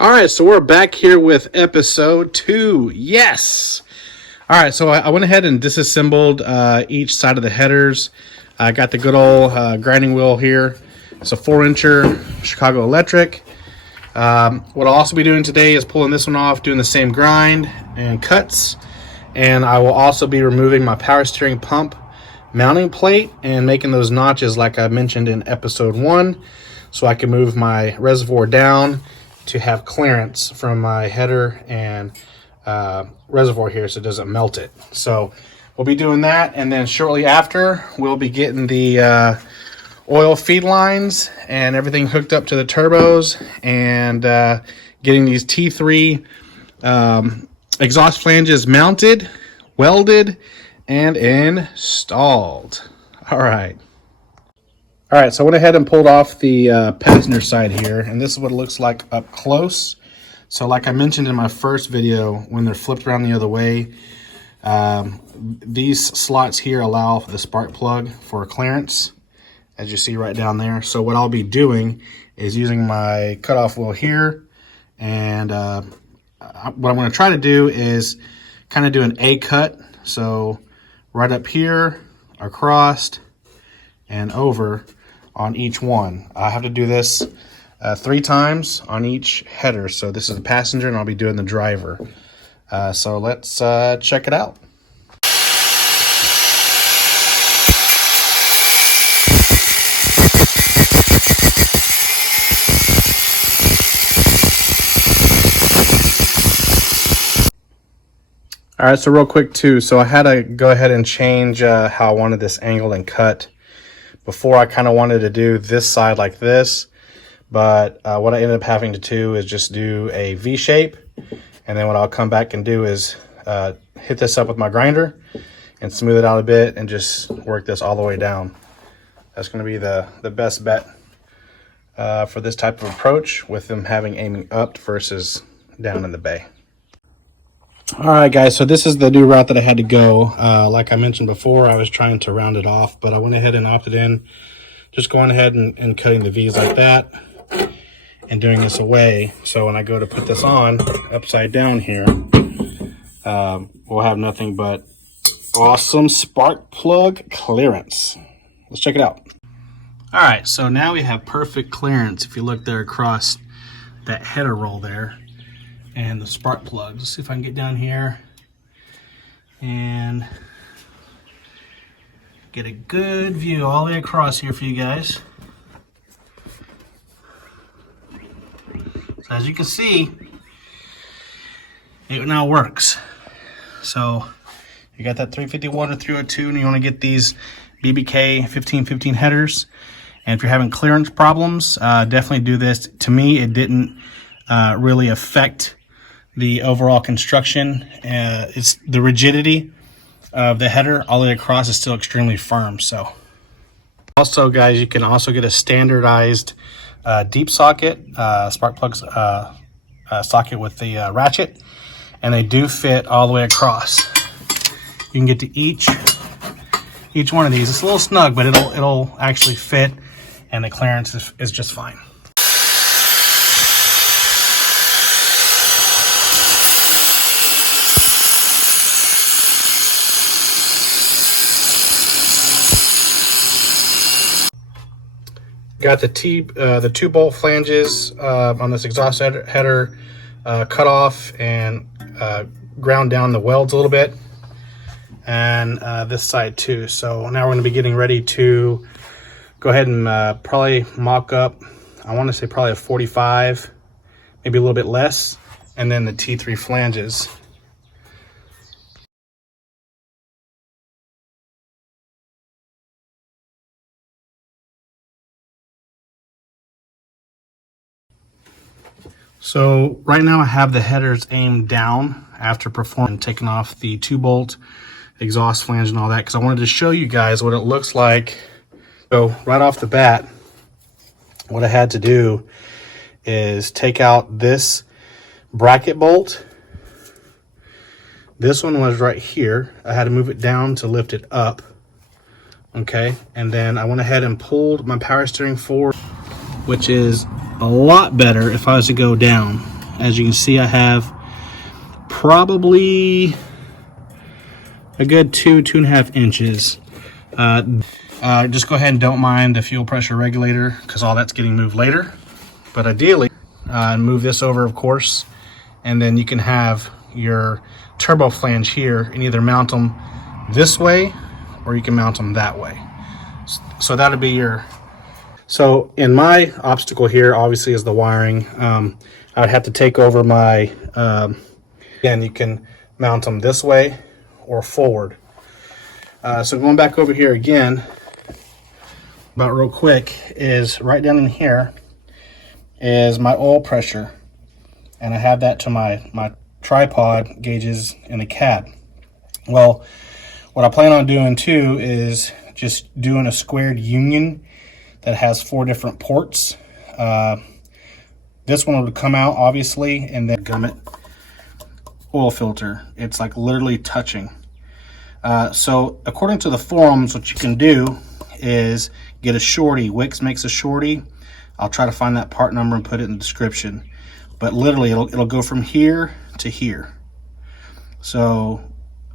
All right, so we're back here with episode 2. Yes. All right, so I went ahead and disassembled each side of the headers. I got the good old grinding wheel here. It's a 4-incher Chicago Electric. What I'll also be doing today is pulling this one off, doing the same grind and cuts. And I will also be removing my power steering pump mounting plate and making those notches like I mentioned in episode 1, so I can move my reservoir down to have clearance from my header and reservoir here so it doesn't melt it. So we'll be doing that, and then shortly after we'll be getting the oil feed lines and everything hooked up to the turbos, and getting these T3 exhaust flanges mounted, welded, and installed. All right, so I went ahead and pulled off the passenger side here, and this is what it looks like up close. So like I mentioned in my first video, when they're flipped around the other way, these slots here allow the spark plug for clearance, as you see right down there. So what I'll be doing is using my cutoff wheel here, and what I'm going to try to do is kind of do an A cut. So right up here, across, and over on each one. I have to do this 3 times on each header. So this is the passenger, and I'll be doing the driver. So let's check it out. All right, so real quick too, so I had to go ahead and change how I wanted this angled and cut. Before, I kind of wanted to do this side like this, but what I ended up having to do is just do a V shape, and then what I'll come back and do is hit this up with my grinder and smooth it out a bit and just work this all the way down. That's going to be the best bet for this type of approach, with them aiming up versus down in the bay. All right, guys, so this is the new route that I had to go. Like I mentioned before, I was trying to round it off, but I went ahead and opted in just going ahead and cutting the V's like that and doing this away. So when I go to put this on upside down here, we'll have nothing but awesome spark plug clearance. Let's check it out. All right, so now we have perfect clearance. If you look there across that header roll there, and the spark plugs. Let's see if I can get down here and get a good view all the way across here for you guys. So as you can see, it now works. So you got that 351 to 302, and you want to get these BBK 1515 headers. And if you're having clearance problems, definitely do this. To me, it didn't really affect the overall construction. It's the rigidity of the header all the way across is still extremely firm. So also, guys, you can also get a standardized deep socket, spark plugs socket with the ratchet, and they do fit all the way across. You can get to each one of these. It's a little snug, but it'll actually fit, and the clearance is just fine. Got the 2-bolt flanges on this exhaust header cut off and ground down the welds a little bit, and this side too. So now we're going to be getting ready to go ahead and probably mock up, I want to say probably a 45, maybe a little bit less, and then the T3 flanges. So right now I have the headers aimed down after performing, taking off the 2-bolt exhaust flange and all that, because I wanted to show you guys what it looks like. So right off the bat, what I had to do is take out this bracket bolt. This one was right here. I had to move it down to lift it up. Okay, and then I went ahead and pulled my power steering forward, which is a lot better if I was to go down. As you can see, I have probably a good 2.5 inches. Just go ahead and don't mind the fuel pressure regulator because all that's getting moved later. But ideally, move this over, of course, and then you can have your turbo flange here and either mount them this way or you can mount them that way. So that'll be your... So in my obstacle here, obviously, is the wiring. I would have to take over my... Again, you can mount them this way or forward. So going back over here again, about real quick, is right down in here is my oil pressure. And I have that to my tripod gauges in the cab. Well, what I plan on doing too is just doing a squared union that has 4 different ports. This one would come out, obviously, and then gummet oil filter. It's like literally touching. So according to the forums, what you can do is get a Shorty. Wix makes a Shorty. I'll try to find that part number and put it in the description. But literally, it'll go from here to here. So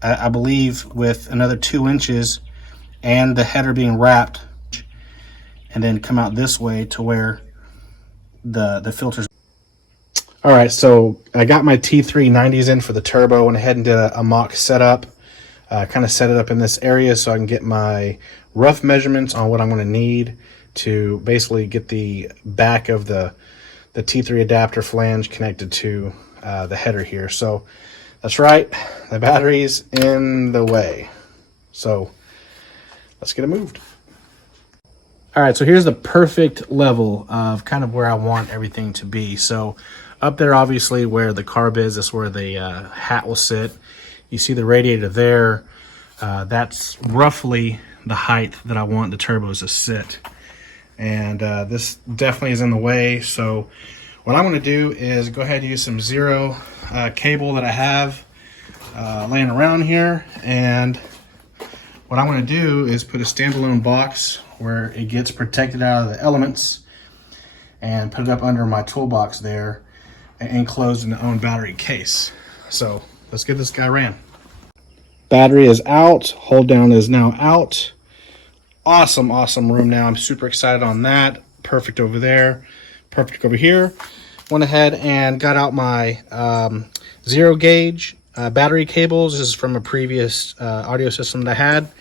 I believe with another 2 inches and the header being wrapped, and then come out this way to where the filters. All right, so I got my T390s in for the turbo. Went ahead and did a mock setup. Kind of set it up in this area so I can get my rough measurements on what I'm going to need to basically get the back of the T3 adapter flange connected to the header here. So that's right, the battery's in the way. So let's get it moved. All right, so here's the perfect level of kind of where I want everything to be. So up there, obviously, where the carb is where the hat will sit. You see the radiator there. That's roughly the height that I want the turbos to sit. And this definitely is in the way. So what I'm going to do is go ahead and use some zero cable that I have laying around here. And what I'm going to do is put a standalone box where it gets protected out of the elements and put it up under my toolbox there and enclosed in the own battery case. So let's get this guy ran. Battery is out. Hold down is now out. Awesome, awesome room now. I'm super excited on that. Perfect over there. Perfect over here. Went ahead and got out my 0 gauge battery cables. This is from a previous audio system that I had.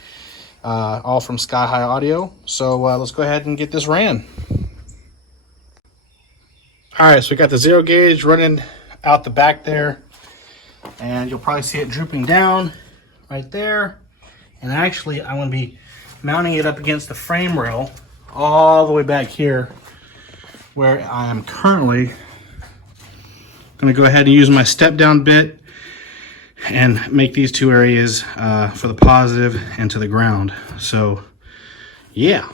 All from Sky High Audio. So let's go ahead and get this ran. All right, so we got the 0 gauge running out the back there. And you'll probably see it drooping down right there. And actually, I'm going to be mounting it up against the frame rail all the way back here where I am currently going to go ahead and use my step down bit and make these 2 areas for the positive and to the ground. So yeah.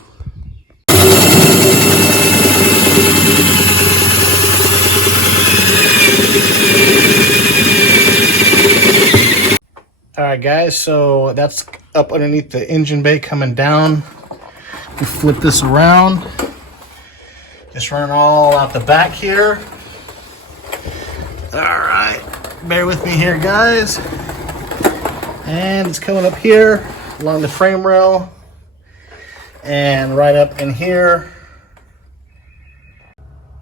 All right, guys, so that's up underneath the engine bay coming down. We flip this around. Just run it all out the back here. All right, bear with me here, guys. And it's coming up here along the frame rail and right up in here,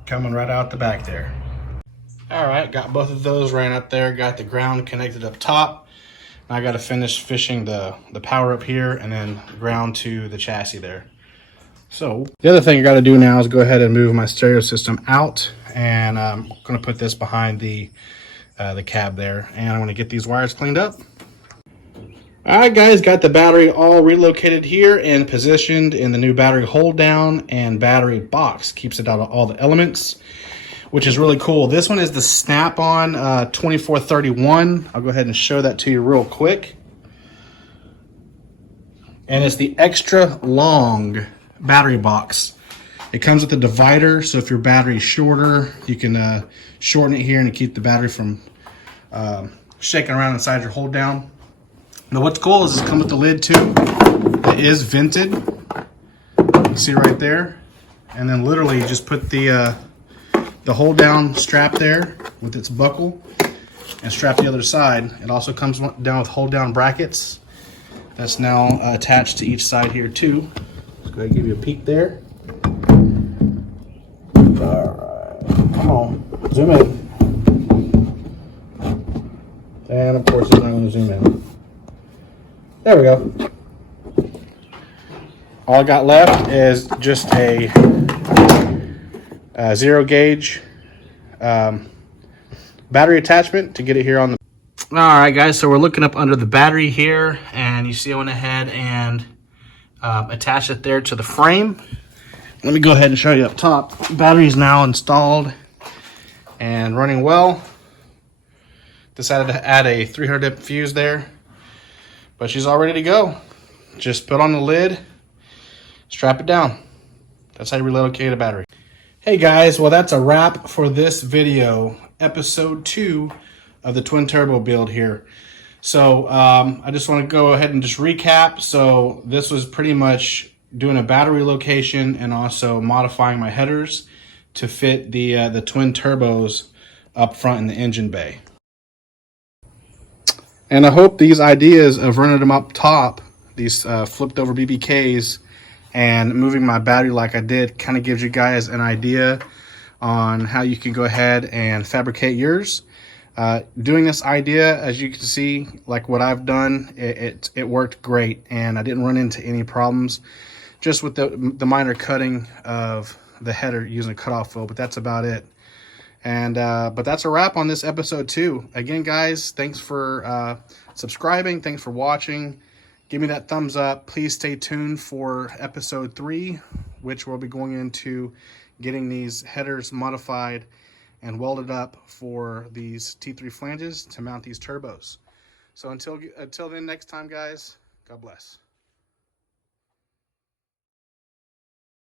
coming right out the back there. All right, got both of those ran up there, got the ground connected up top. Now I got to finish fishing the power up here and then ground to the chassis there. So the other thing I got to do now is go ahead and move my stereo system out, and I'm going to put this behind the cab there, and I'm going to get these wires cleaned up. All right, guys, got the battery all relocated here and positioned in the new battery hold down and battery box. Keeps it out of all the elements, which is really cool. This one is the Snap-on 2431. I'll go ahead and show that to you real quick. And it's the extra long battery box. It comes with a divider, so if your battery is shorter, you can shorten it here and keep the battery from shaking around inside your hold down. Now what's cool is it comes with the lid too. It is vented. You see right there. And then literally you just put the hold down strap there with its buckle and strap the other side. It also comes down with hold down brackets that's now attached to each side here too. Let's go ahead and give you a peek there. Alright, come on, zoom in. And of course it's not going to zoom in. There we go. All I got left is just a 0 gauge battery attachment to get it here on the... Alright guys, so we're looking up under the battery here, and you see I went ahead and attached it there to the frame. Let me go ahead and show you up top. Battery is now installed and running well. Decided to add a 300 fuse there, but she's all ready to go. Just put on the lid, strap it down. That's how you relocate a battery. Hey guys, well that's a wrap for this video, episode 2 of the twin turbo build here. So I just want to go ahead and just recap. So this was pretty much doing a battery relocation and also modifying my headers to fit the twin turbos up front in the engine bay. And I hope these ideas of running them up top, these flipped over BBKs, and moving my battery like I did kind of gives you guys an idea on how you can go ahead and fabricate yours. Doing this idea, as you can see, like what I've done, it worked great, and I didn't run into any problems, just with the minor cutting of the header using a cutoff wheel, but that's about it. And but that's a wrap on this episode 2. Again guys, thanks for subscribing, thanks for watching. Give me that thumbs up. Please stay tuned for episode 3, which we'll be going into getting these headers modified and welded up for these T3 flanges to mount these turbos. So until then, next time guys, God bless.